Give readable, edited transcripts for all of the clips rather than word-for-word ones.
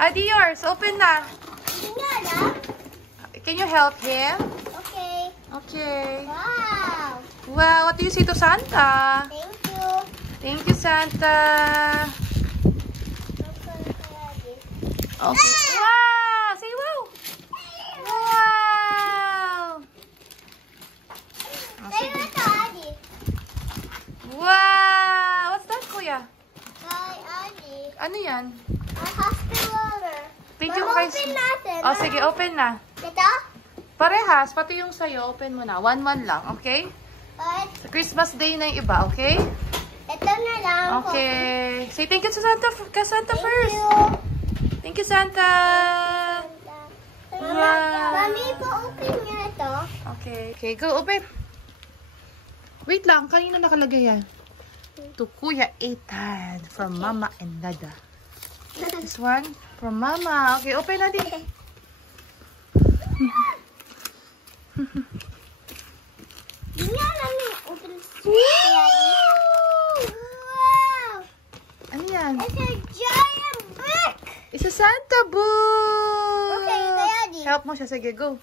Adi, yours. Open na. Can you help him? Okay. Okay. Wow. Wow, what do you say to Santa? Thank you. Thank you, Santa. Okay. Wow! Say wow! Wow! Say what to Adi. Wow! What's that, Kuya? Hi, Adi. Ano yan? A hospital order. Thank you kay... Open natin. Oh, sige, open na. Ito? Parehas, pati yung sa'yo, open mo na. 1-1 lang, okay? What? Sa Christmas Day na yung iba, okay? Ito na lang. Okay. Say thank you to Santa, Santa Thank first. you. Thank you, Santa. Wow. Mami, pa-open niya ito. Okay. Okay, go, open. Wait lang, kanina nakalagay yan. To Kuya Ethan from Mama and Dada. This one from Mama. Okay, open na din. Hindi nga namin open. Wow! Ano yan? It's a giant brick! It's a Santa book! Okay, kaya di. Help mo siya. Sige, go.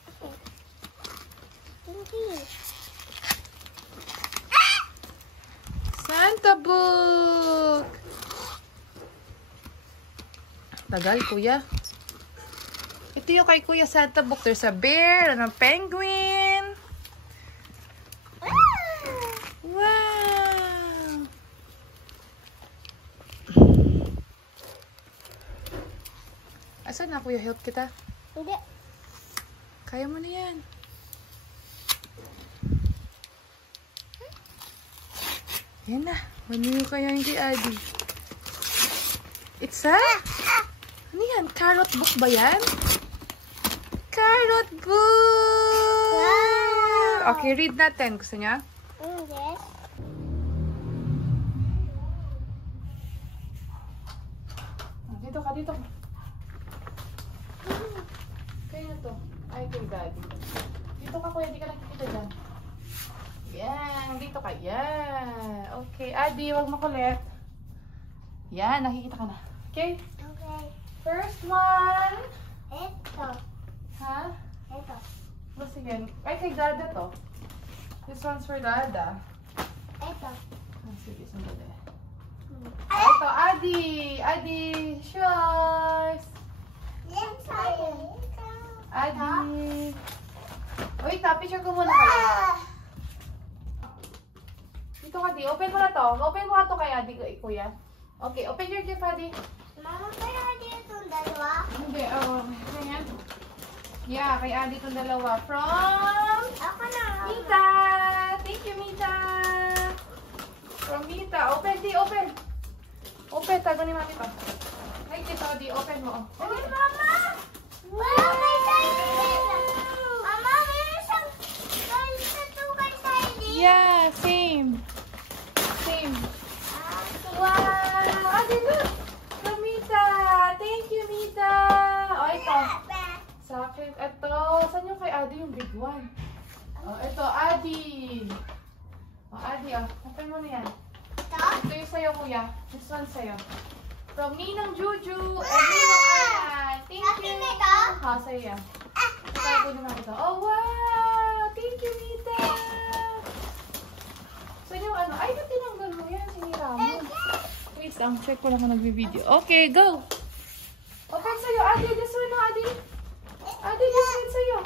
Hindi. Santa book! Tagal, Kuya. Ito yung kay Kuya Santa book. There's a bear and a penguin. Wow! Asan na, Kuya? Help kita. Hindi. Kaya mo na yan. Yan na. Manu kaya yung kay Adi. It's a... Ano yan? Carrot book ba yan? Carrot book! Wow! Okay, read natin. Gusto niya? Yes. Dito ka, dito ka. Kaya na to. Ay, kay Daddy. Dito ka, Kuya. Di ka nakikita dyan. Yan. Dito ka. Yan. Okay. Adi, wag makulit. Yan. Nakikita ka na. Okay? Okay. First one. Ito. Ha? Ito. Basta sige. Ay, kay Dada to. This one's for Dada. Ito. Ah, sige, sandali. Ito, Adi. Adi, shoes. Left side. Adi. Wait, picture ko muna kayo. Dito ka, Di. Open mo na to. Open mo na to kay Adi, Kuya. Okay, open your gift, Adi. Mama, kaya dito itong dalawa? Hindi, ganyan. Yeah, kay Adi itong dalawa. From Ako na. Mita. Thank you, Mita. From Mita. Open, Di. Open. Open. Tago ni Mami to. Ay, dito, Di. Open mo. Uy, Mama! Wow, may Chinese! Mama, meron siyang kay Chinese. Yeah, same. Same. Wow! Adi, look! From Mita. Thank you, Mita. O, ito. Sa akin, ito. Saan yung kay Adi yung big one? O, ito, Adi. O, Adi, open mo na yan. Ito yung sa'yo, Kuya. This one sa'yo. From Ninang Juju and Ninang Ayan. Thank you. Ha, sa'yo yan. Ito naman ito. Oh, wow! Thank you, Mita. So, yung ano, ay, ba't tinanggal mo yan? Sinira mo. Wait lang, check ko lang kung nagbe-video. Okay, go! Open sa'yo, Adi. This one, Adi. Adi, this one sa'yo.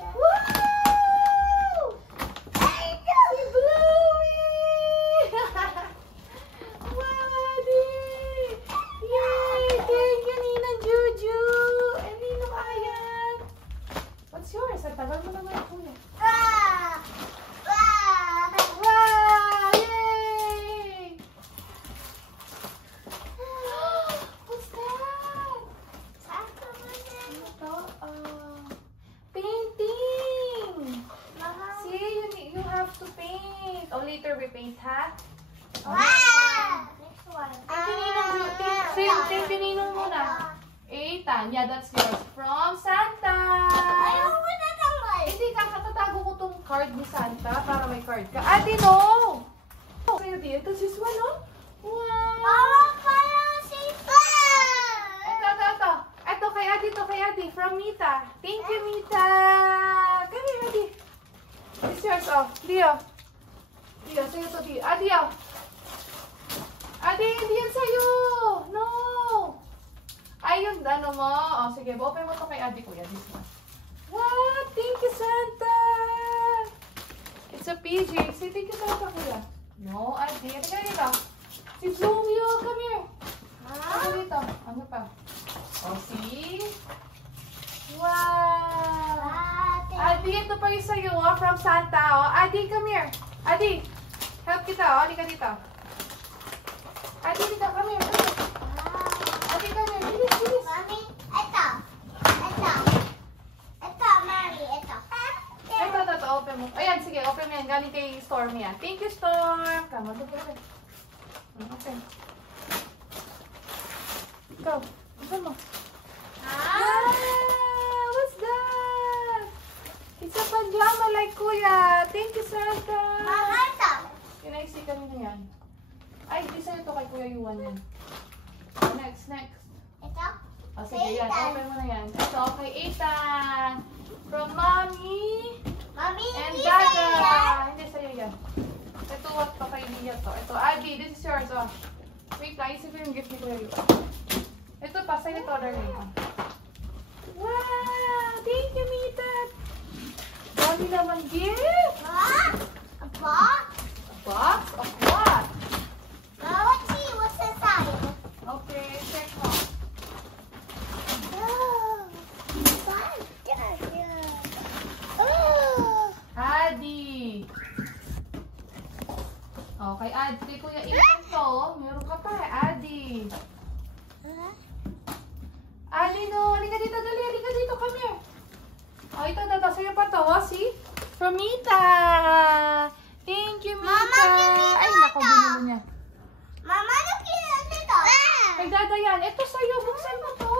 Wow! Si Bluey! Wow, Adi! Yay! Thank you, Ninang Juju! And Ninang Ayan! What's yours? Ang tagal mo naman, Kuya. Wow! Yay! What's that? Ito, painting! See, you have to paint. Oh, later we paint, ha? Next one. Thank you, Ninong muna. Ethan, yeah, that's yours. From Santa! Ayaw mo na tanggal. Hindi, kakatatago ko tong card ni Santa para may card ka. Ate, no! Sa'yo, di. Ito, this one, oh. Wow! Mama, parang si Ito. Di, sa'yo to, di. Adi, ah. Adi, hindi yan sa'yo. No. Ay, yung ano mo. Oh, sige, open mo to kay Adi, kuya. This one. What? Thank you, Santa. It's a PJ. Say thank you, Santa, kuya. No, Adi. Adi ka dito. Si Zoe, oh, come here. Ano dito? Ano pa? Oh, see? Wow. Adi, ito pa yung sa'yo, oh, from Santa, oh. Adi, come here. Adi, help kita, oh. Adi ka dito. Adi, dito, come here. Adi, come here. Bilis, bilis. Mami, ito. Ito. Ito, Mami, ito. Ito, open mo. Ayan, sige, open mo yan. Galing kay Storm yan. Thank you, Storm. Come on, open. Open. Go. Open mo. What's that? It's a pajama like Kuya. Thank you, Santa. Mama, ito. Kinaisi kanina yan. Ay, isa ito kay Kuya Yuan yan. Next. Ito. O, sige, yan. Open mo na yan. Ito, kay Ethan. From Mommy. Mami, And hindi sa'yo yan. Dada. Hindi sa'yo yan. Ito, what pa kay Lia to. Ito, Adi, this is yours, oh. Wait lang, isip ko yung gift ni Kuya Yuan. Ito pa, sa'yo ito, darling. Wow! Thank you, Mita! Dami naman gift! Huh? A box? A box of what? Now let's see what's inside. Okay, check mo. Oh, oh. Adi! Oh, kay Adi, kay Kuya Ethan to. Meron ka pa, Adi. Adi, no. Halika dito, dali. Halika dito, come here. Oh, ito, sa'yo pa to, oh, see? From Mita. Thank you, Mita. Mama, give me Ay, that. nako, binilo niya. Mama, look at ito. Kay Dada yan. Ito sa'yo, buksan mo to.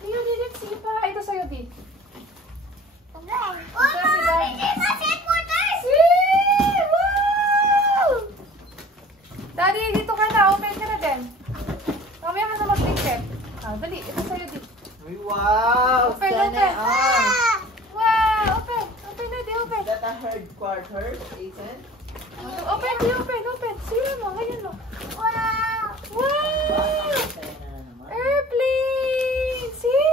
You didn't see pa. Ito sa'yo, Di. Oh, Mama, this is my headquarters. See? Wow! Daddy, dito ka na. Open ka na din. Mamaya ka na mag-picture. Ah, dali. Ito sa'yo, Di. Uy, wow! Open Sana natin. all! Wow! Open. Open na, Di. Open. Is that a headquarters, Ethan? Open, Di. Open. Sino mo? Ngayon mo. Wow. Wow! Sana na naman. Airplane! See?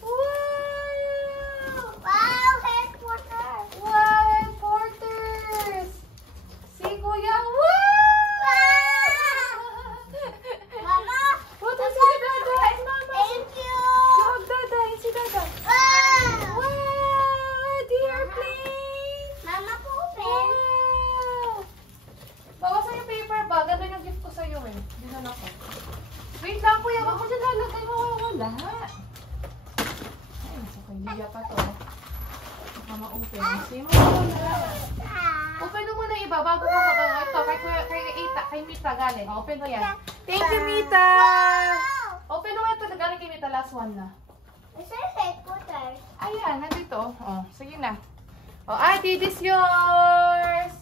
Wow! Wow, headquarters. Wow! And porters! See, Kuya? Wow! Mama, What is si Dada and Mama? thank you. Hug Dada and si Dada. Wow. Wow! The airplane! Mama, open. Wow! Bawasan yung paper bag. Ano yung gift ko sa'yo eh? Dinala ko. Wait lang, Kuya. Wag mo dyan lalagay. Mawawala. Ay, nasa kay Lia pa to. Mama, open. See mo? Open mo muna iba bago ko mag-ano. Ito, kay Mita galing. Open mo yan. Thank you, Mita! Wow. Open mo nga ito. Galing kay Mita. Last one na. This is headquarters. Ayan, nandito. Oh, sige na. Oh, Adi, this yours!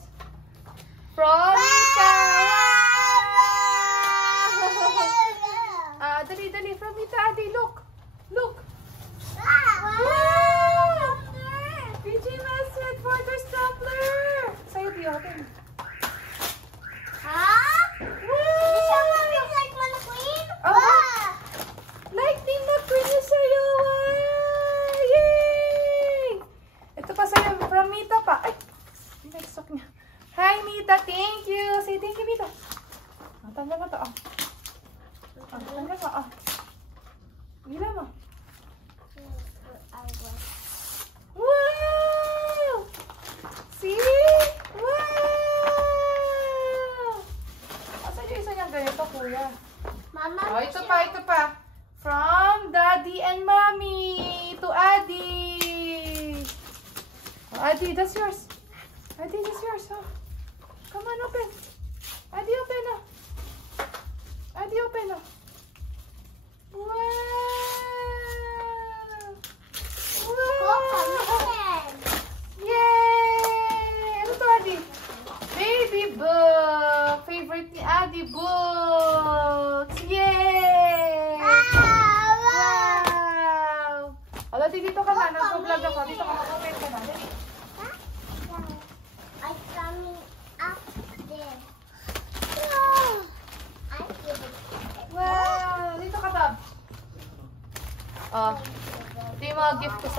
From Mita! Dali. From Mita, Adi. Look! Wow. PJ Mascot for the stapler! Sa'yo, di open. Huh? This one is like McQueen? Oh. Wow. Lightning McQueen is sa'yo! Wow! Yay! Ito pa sa'yo, from Mita pa. Ay! Next niya. Hi, Mita! Thank you! Say thank you, Mita. Tanggal mo to, oh. Tanggal mo, oh. Gila mo. Wow! See? Wow! Asan yung isa niyang ganito, Kuya? Mama, Oh, ito pa. From Daddy and Mommy to Adi. Oh, Adi, that's yours. Adi, that's yours. Oh. Come on, open. Adi, open. Oh. Adi, open. Oh. Wow! Wow! Yay! Ano to, Adi? Baby book! Favorite ni Adi, books! Yay! Wow! Ala, dito ka na. Nag-vlog ako. Dito ka mag-open ka na. Dali. I'm coming out.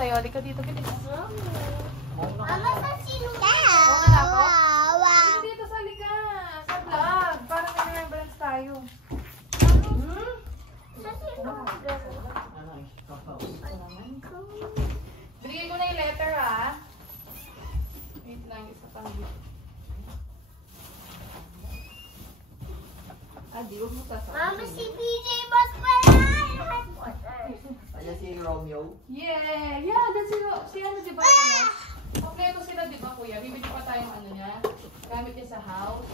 tayo. Halika dito, dito. Mama, sa sino ka? Okay na ako? Halika dito sa halika. Sa vlog. Para may remembrance tayo. Sa sino ka? Ano, kakaw. Bigay ko na yung letter, ha? Wait lang, isa pang gift. Adi, huwag mo sasama. Mama, si PJ Boss pala. Ayan si Romeo. Yeah! Yeah! That's si ano, di ba? Kompleto sila, di ba, kuya? Bibili pa tayong ano niya. Gamit niya sa house.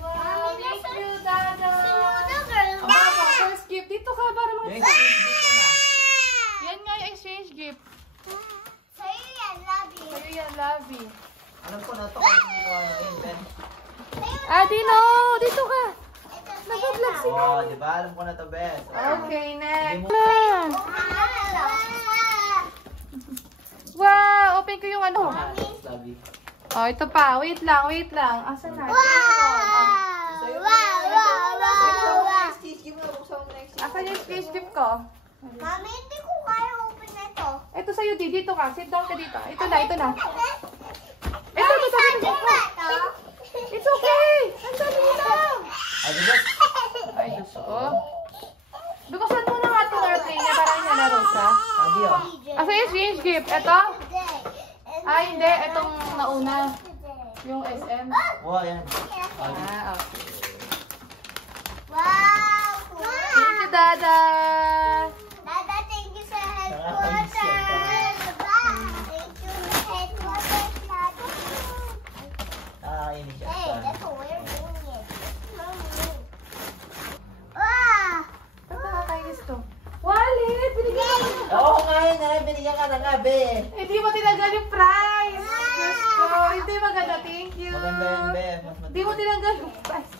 Wow! Mami, Thank nasa- you, Dada! Sino girl? Mama, first gift. Dito ka, para Yan, mga... dito na. Yan nga yung exchange gift. Sa'yo yan, Labi. Sa'yo yan, Lavi. Alam ko na to kung hindi ko ano yun, Ben. Adi, no! Dito ka! Ito Nag-vlog si Oh, di ba? Alam ko na to, Ben. Okay, next. Hindi Wow! Open ko yung ano. Sabi. Oh, ito pa. Wait lang, wait lang. Asan na? Asan yung space gift ko? Mami, hindi ko kaya open na ito. Ito sa'yo, Di. Dito ka. Sit down ka dito. Ito na, ito na. Ito, Mami, ito, saan ito. din ba ito? It's okay! Ang dali lang! Ay, di ba? Ay, Diyos ko. Bukasan mo na nga itong airplane niya para niya laro siya. Adi, oh. Asan yung exchange gift? Ito? Ay, hindi. Itong nauna. Yung SM. Oh, ayan. Ah, okay. Wow! Thank you, Dada! Dada, thank you sa headquarters. Thank you sa headquarters, Dada. Nakakainis siya. Hey, that's what we're doing it. Wow! Ba't nakakainis to? Wallet! Binigyan ko na. Oo nga yun, binigyan ka na nga, be. Hindi mo tinanggal yung price! Diyos ko, hindi maganda. Thank you! Maganda yan, be. Mas Hindi mo tinanggal yung price.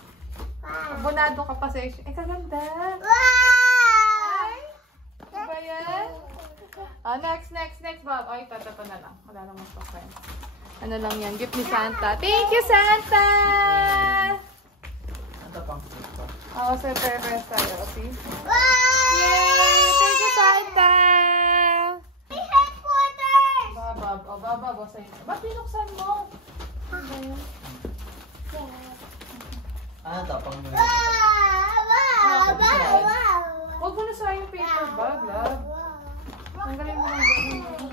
Abonado ka pa sa kaganda. Wow! Ay! Ano ba yan? Oh, next, Bob. Ay, tatato na lang. Wala naman pa friends. Ano lang yan? Gift ni Santa. Thank you, Santa! Ano pang fruit pa? Oo, sa preference tayo. See? Wow! Yay! Thank you, Santa! Headquarters! Babab. O, babab. O, sa'yo. Ba't binuksan mo? Ano ba yan? Ano to, pang Wow! Wow! Wow! Huwag mo na sa yung paper bag, love. Tanggalin mo lang ganun.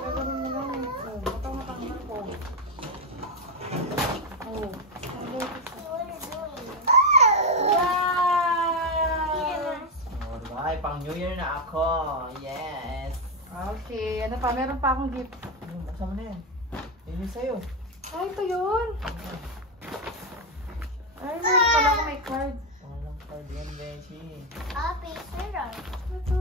Gagawin mo lang. Oh, matang-matang ko. Oh. Wow! Oh, diba? Ay, pang New Year na ako. Yes. Okay, ano pa? Meron pa akong gift. Buksan mo na yan. Yun yung sa'yo. Ay, ito yun. Ay, meron pala ako may card. Walang card yan, Beshi. Paper. Ito.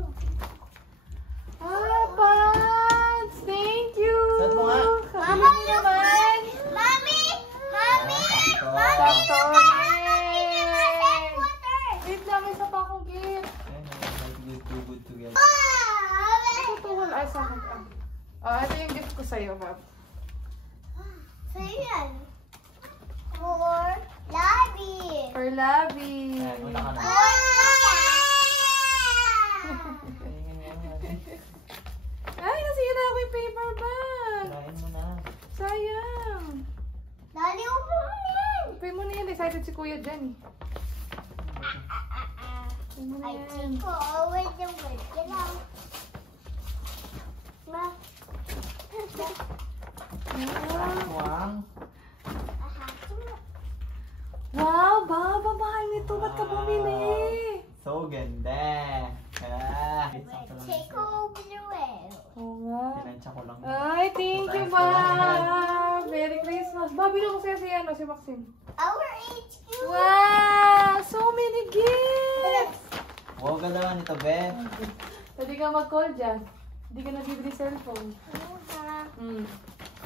Ah, Pans! Thank you! Saan mo nga? Mama naman! Mami! Mami! Sakto! Headquarters! Wait lang, isa pa akong gift. Ayun, good together. Ito to, wala. Ay, sa akin. Ito yung gift ko sa'yo, Bob. Sa'yo yan. For Labi. For Labi. Ayan, una ka na. Ay, nasira ako yung paper bag. Tirahin mo na. Sayang. Dali, upo mo yan. Pay mo na yan. Excited si Kuya dyan. Pay mo na I yan. think ko always the word. Galaw. Ma. Wang. Wow, Bob. Ang mahal nito. Ba't ka bumili? So ganda. Ah. Take over the world. Oo nga. Tinansya ko lang. Ay, thank you, Bob. Merry Christmas. Bob, bilang ko siya si Maxine. Our HQ. Wow! So many gifts! Wow, ganda lang ito, Ben. Pwede ka mag-call dyan. Hindi ka nabibili cellphone.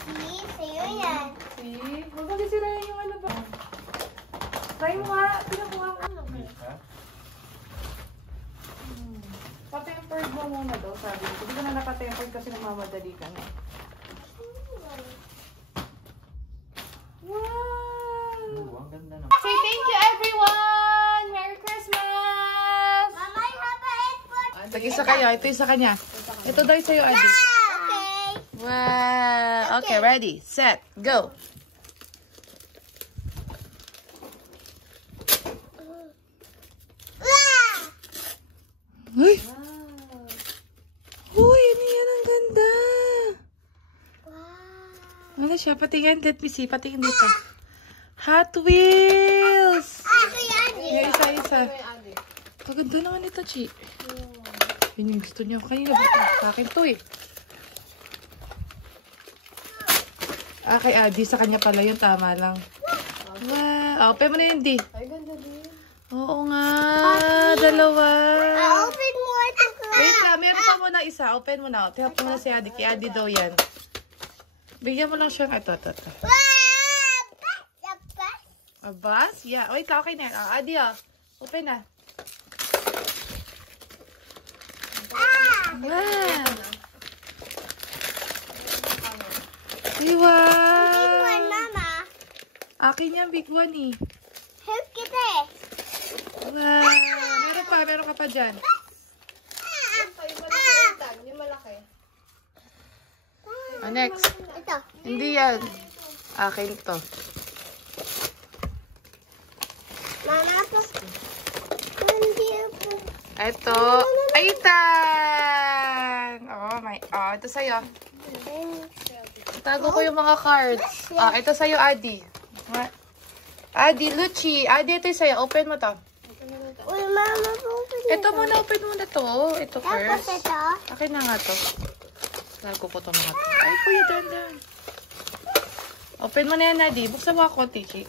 See, sa'yo yan. See? Huwag kang sisirayan yung ano ba? Try mo nga. Pinakuha mo. Pa-tempered mo muna daw, sabi ko. Hindi ka na naka-tempered kasi namamadali ka na. Wow! Oh, ang ganda na. Say thank you, everyone! Merry Christmas! Mama, I have a headquarters. Mag-isa kayo. Ito yung sa kanya. Ito daw yung sa'yo, Adi. Okay. Wow. Okay, ready, set, go. Uy! Uy, ano yan? Ang ganda. Ano siya? Patingin. Let me see. Patingin dito. Hot Wheels! Yung isa-isa. Kaganda naman ito, Chi. Yun yung gusto niya. Kanina ba? Sa akin to eh. Ah, kay Adi. Sa kanya pala yun. Tama lang. Wow. Open mo na yun, Di. Ay, ganda din. Oo nga. Dalawa. Open mo ito ka. Wait lang. Meron pa muna isa. Open mo na. Help mo na si Adi. Kay Adi daw yan. Bigyan mo lang siyang ito. A bus? Yeah. Wait lang. Okay na yan. Adi, open na. Wow. Wow. Mama. Akin yan, big one eh. Help kita eh. Wow. Meron ka pa dyan. Yung malaki. Next. Ito. Hindi yan. Akin to. Mama po. Hindi po. Ito. Aitan! Oh, ito sa'yo. Tago ko yung mga cards. Ito sa'yo, Adi. Adi, Luchi. Adi, ito sa'yo. Open mo to. Uy, mama po. Ito muna, open mo na to. Ito Tapos first. ito. Akin na nga to. Tago ko to mga to. Ay, kuya, dandan. Open mo na yan, Adi. Buksan mo ako, Tiki.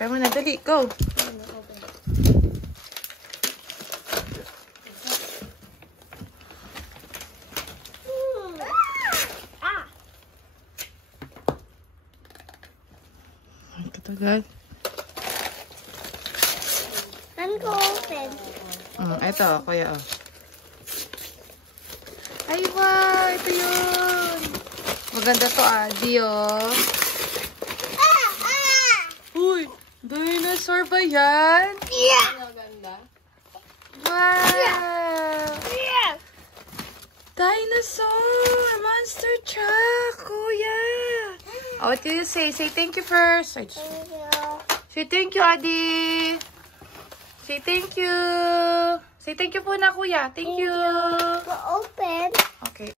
Open mo na, dali. Go. Ay, katagal. Saan ko open? Ito, kuya. Ay, wow! Ito yun! Maganda to, Adi, Uy! Dinosaur ba yan? Yeah! Wow! Yeah! Dinosaur! Monster truck! Kuya! Oh, what do you say? Say thank you first. Say thank you, Adi! Say thank you! Say thank you po na, kuya. Thank you! Open. Okay.